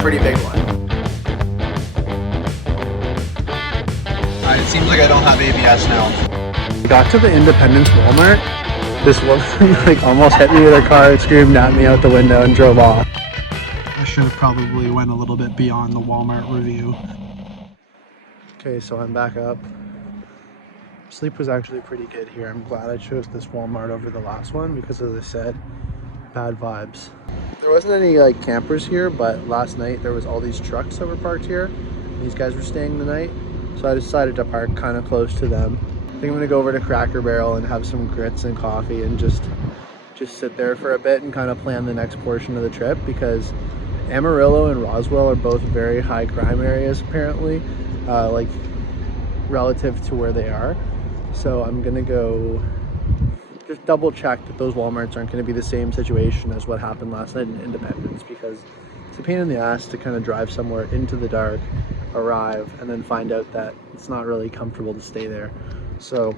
pretty big one. It seems like I don't have ABS now. Got to the Independence Walmart. This woman like almost hit me with her car, screamed at me out the window and drove off. I should have probably went a little bit beyond the Walmart review. Okay, so I'm back up. Sleep was actually pretty good here. I'm glad I chose this Walmart over the last one because, as I said, bad vibes. There wasn't any like campers here, but last night there was all these trucks that were parked here. And these guys were staying the night, so I decided to park kind of close to them. I think I'm gonna go over to Cracker Barrel and have some grits and coffee and just sit there for a bit and kind of plan the next portion of the trip, because Amarillo and Roswell are both very high crime areas apparently, like relative to where they are. So I'm gonna go just double check that those Walmarts aren't going to be the same situation as what happened last night in Independence, because it's a pain in the ass to kind of drive somewhere into the dark, arrive, and then find out that it's not really comfortable to stay there. So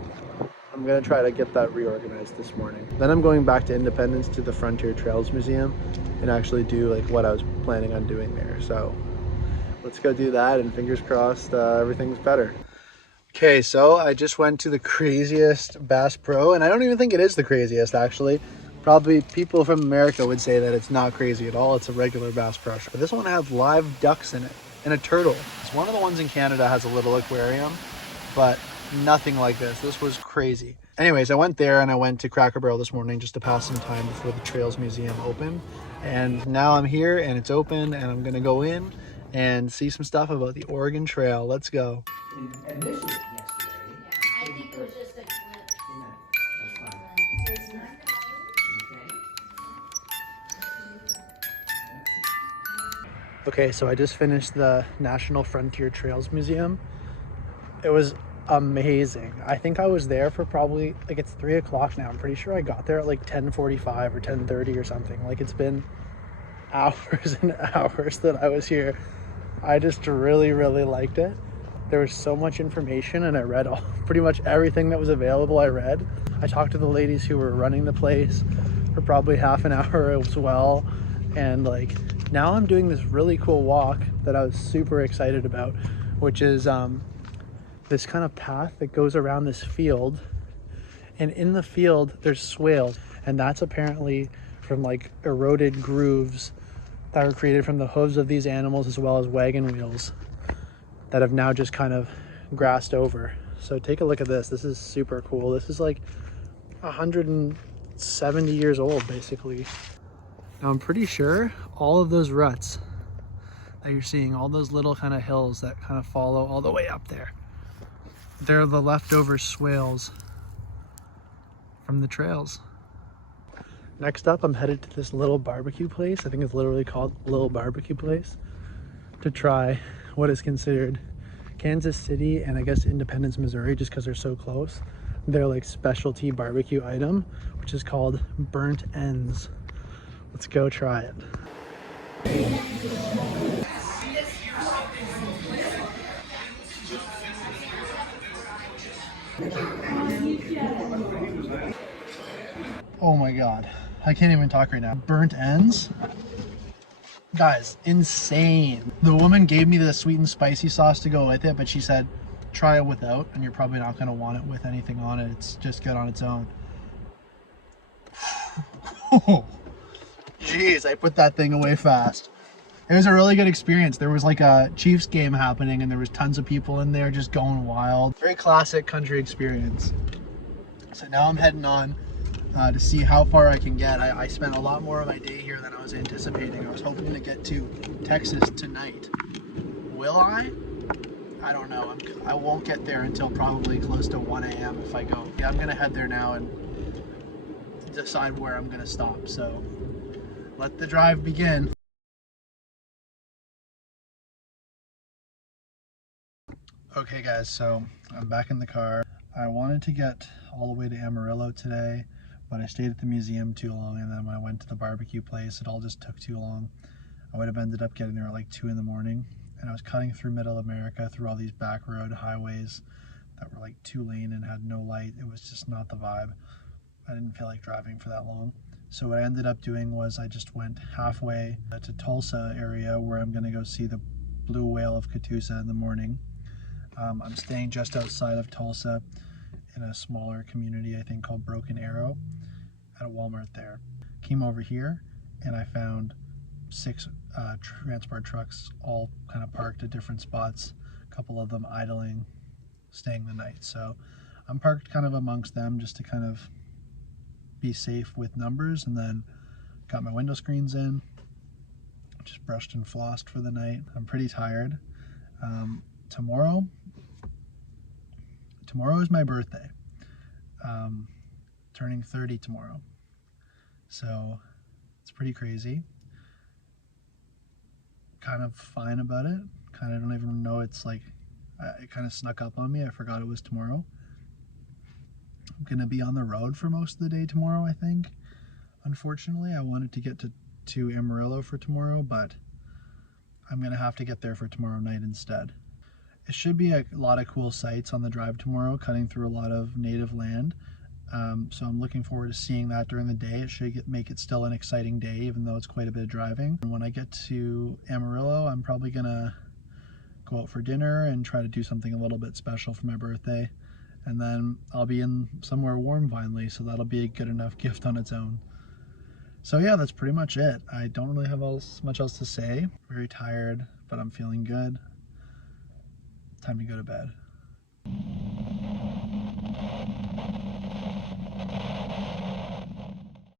I'm going to try to get that reorganized this morning. Then I'm going back to Independence to the Frontier Trails Museum and actually do like what I was planning on doing there. So let's go do that, and fingers crossed everything's better. Okay, so I just went to the craziest Bass Pro, and I don't even think it is the craziest actually. Probably people from America would say that it's not crazy at all. It's a regular Bass Pro. But this one has live ducks in it and a turtle. It's one of the ones in Canada has a little aquarium, but nothing like this. This was crazy. Anyways, I went there and I went to Cracker Barrel this morning just to pass some time before the Trails Museum opened. And now I'm here and it's open, and I'm gonna go in and see some stuff about the Oregon Trail. Let's go. And this was yesterday. Yeah, I think it was just a glitch. That's fine. Okay, so I just finished the National Frontier Trails Museum. It was amazing. I think I was there for probably, like, it's 3 o'clock now. I'm pretty sure I got there at like 10:45 or 10:30 or something. Like, it's been hours and hours that I was here. I just really liked it. There was so much information, and I read pretty much everything that was available. I read. I talked to the ladies who were running the place for probably half an hour as well. And like, now I'm doing this really cool walk that I was super excited about, which is this kind of path that goes around this field. And in the field, there's swales. And that's apparently from like eroded grooves that were created from the hooves of these animals, as well as wagon wheels that have now just kind of grassed over. So take a look at this. This is super cool. This is like 170 years old, basically. Now I'm pretty sure all of those ruts that you're seeing, all those little kind of hills that kind of follow all the way up there, they're the leftover swales from the trails. Next up, I'm headed to this little barbecue place. I think it's literally called Little Barbecue Place, to try what is considered Kansas City and I guess Independence, Missouri, just because they're so close, their like specialty barbecue item, which is called burnt ends. Let's go try it. Oh my god, I can't even talk right now. Burnt ends? Guys, insane. The woman gave me the sweet and spicy sauce to go with it, but she said try it without, and you're probably not going to want it with anything on it. It's just good on its own. Jeez, I put that thing away fast. It was a really good experience. There was like a Chiefs game happening, and there was tons of people in there just going wild. Very classic country experience. So now I'm heading on to see how far I can get. I spent a lot more of my day here than I was anticipating. I was hoping to get to Texas tonight. Will I? I don't know. I won't get there until probably close to 1 a.m. if I go. Yeah, I'm gonna head there now and decide where I'm gonna stop. So let the drive begin. Okay guys, so I'm back in the car. I wanted to get all the way to Amarillo today, but I stayed at the museum too long, and then when I went to the barbecue place, it all just took too long. I would have ended up getting there at like 2 in the morning, and I was cutting through middle America through all these back road highways that were like 2-lane and had no light. It was just not the vibe. I didn't feel like driving for that long. So what I ended up doing was I just went halfway to Tulsa area where I'm going to go see the blue whale of Catoosa in the morning. I'm staying just outside of Tulsa in a smaller community, I think called Broken Arrow, at a Walmart there. Came over here and I found 6 transport trucks all kind of parked at different spots, a couple of them idling, staying the night. So I'm parked kind of amongst them just to kind of be safe with numbers, and then got my window screens in, just brushed and flossed for the night. I'm pretty tired. Tomorrow is my birthday. Turning 30 tomorrow. So it's pretty crazy. Kind of fine about it. Kind of don't even know, it's like, it kind of snuck up on me. I forgot it was tomorrow. I'm gonna be on the road for most of the day tomorrow, I think. Unfortunately, I wanted to get to Amarillo for tomorrow, but I'm gonna have to get there for tomorrow night instead. It should be a lot of cool sights on the drive tomorrow, cutting through a lot of native land. So I'm looking forward to seeing that during the day. It should make it still an exciting day, even though it's quite a bit of driving. And when I get to Amarillo, I'm probably gonna go out for dinner and try to do something a little bit special for my birthday. And then I'll be in somewhere warm finally, so that'll be a good enough gift on its own. So yeah, that's pretty much it. I don't really have much else to say. Very tired, but I'm feeling good. Time to go to bed.